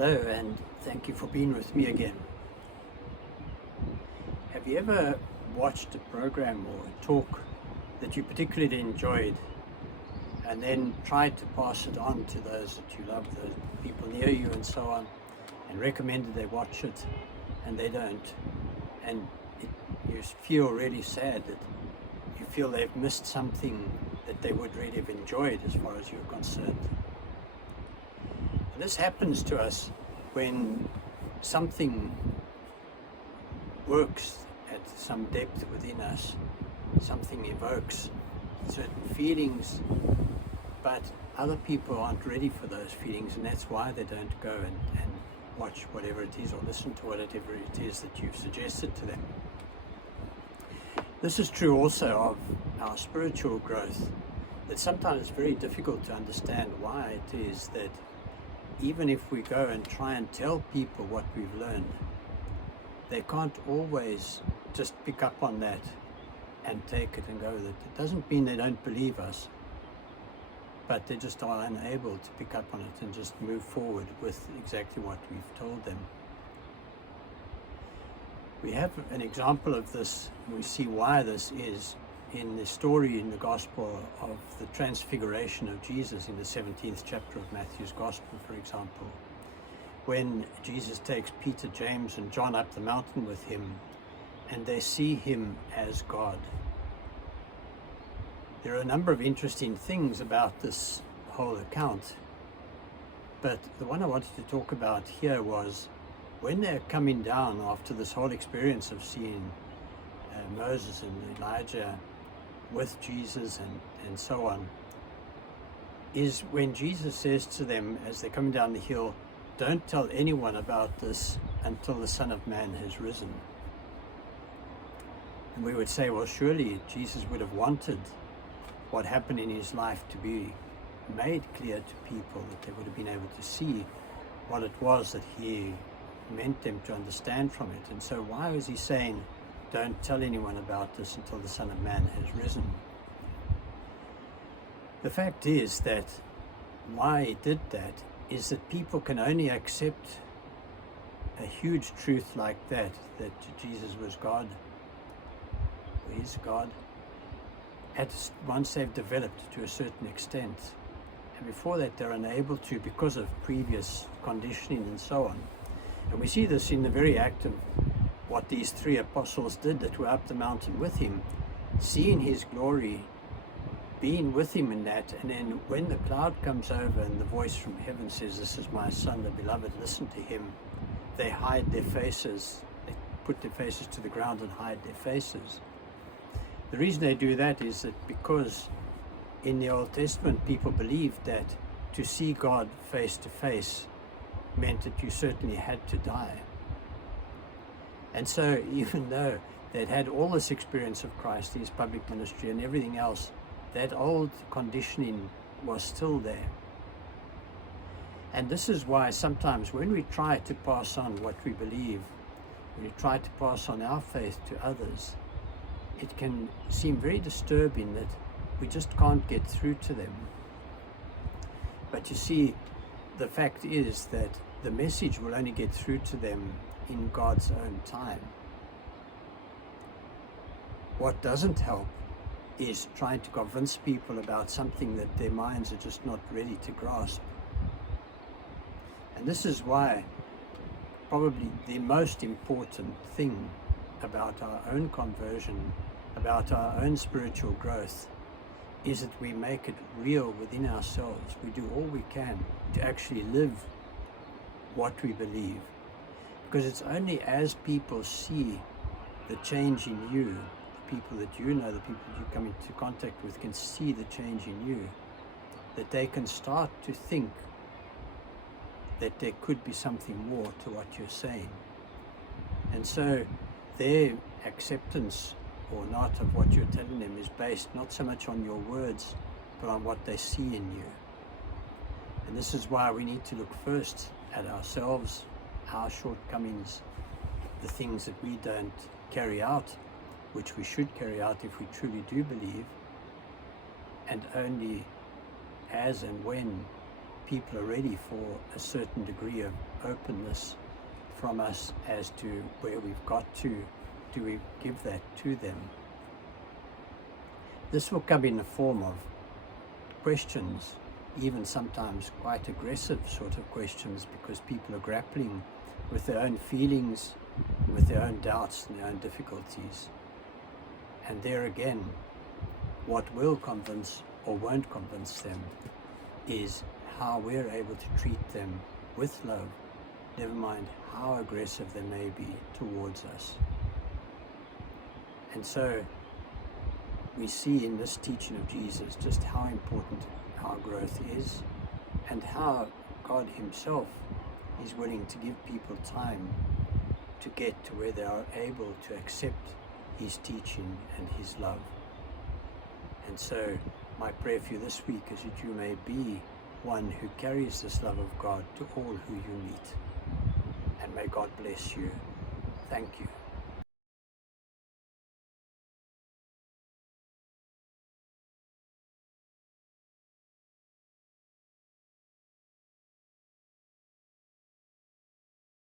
Hello, and thank you for being with me again. Have you ever watched a program or a talk that you particularly enjoyed and then tried to pass it on to those that you love, those people near you and so on, and recommended they watch it and they don't, and you feel really sad that you feel they've missed something that they would really have enjoyed as far as you're concerned? This happens to us when something works at some depth within us, something evokes certain feelings, but other people aren't ready for those feelings, and that's why they don't go and watch whatever it is or listen to whatever it is that you've suggested to them. This is true also of our spiritual growth, that sometimes it's very difficult to understand why it is that even if we go and try and tell people what we've learned, they can't always just pick up on that and take it and go with it. It doesn't mean they don't believe us, but they just are unable to pick up on it and just move forward with exactly what we've told them. We have an example of this, and we see why this is in the story in the Gospel of the Transfiguration of Jesus in the 17th chapter of Matthew's Gospel, for example, when Jesus takes Peter, James, and John up the mountain with him, and they see him as God. There are a number of interesting things about this whole account, but the one I wanted to talk about here was when they're coming down after this whole experience of seeing Moses and Elijah with Jesus and so on, is when Jesus says to them as they're coming down the hill, don't tell anyone about this until the Son of Man has risen. And we would say, well, surely Jesus would have wanted what happened in his life to be made clear to people, that they would have been able to see what it was that he meant them to understand from it. And so why was he saying, don't tell anyone about this until the Son of Man has risen? The fact is that why he did that is that people can only accept a huge truth like that Jesus was God, or is God, once they've developed to a certain extent. And before that they're unable to, because of previous conditioning and so on. And we see this in the very act of what these three apostles did that were up the mountain with him, seeing his glory, being with him in that, and then when the cloud comes over and the voice from heaven says, this is my Son, the beloved, listen to him, they hide their faces, they put their faces to the ground and hide their faces. The reason they do that is that because in the Old Testament people believed that to see God face to face meant that you certainly had to die. And so even though they'd had all this experience of Christ, his public ministry and everything else, that old conditioning was still there. And this is why sometimes when we try to pass on what we believe, when we try to pass on our faith to others, it can seem very disturbing that we just can't get through to them. But you see, the fact is that the message will only get through to them in God's own time. What doesn't help is trying to convince people about something that their minds are just not ready to grasp. And this is why probably the most important thing about our own conversion, about our own spiritual growth, is that we make it real within ourselves. We do all we can to actually live what we believe. Because it's only as people see the change in you, the people that you know, the people you come into contact with can see the change in you, that they can start to think that there could be something more to what you're saying. And so their acceptance or not of what you're telling them is based not so much on your words, but on what they see in you. And this is why we need to look first at ourselves, our shortcomings, the things that we don't carry out, which we should carry out if we truly do believe, and only as and when people are ready for a certain degree of openness from us as to where we've got to. Do we give that to them? This will come in the form of questions, even sometimes quite aggressive sort of questions, because people are grappling with their own feelings, with their own doubts and their own difficulties. And there again, what will convince or won't convince them is how we're able to treat them with love, never mind how aggressive they may be towards us. And so we see in this teaching of Jesus just how important our growth is, and how God himself is willing to give people time to get to where they are able to accept his teaching and his love. And so my prayer for you this week is that you may be one who carries this love of God to all who you meet. And may God bless you. Thank you.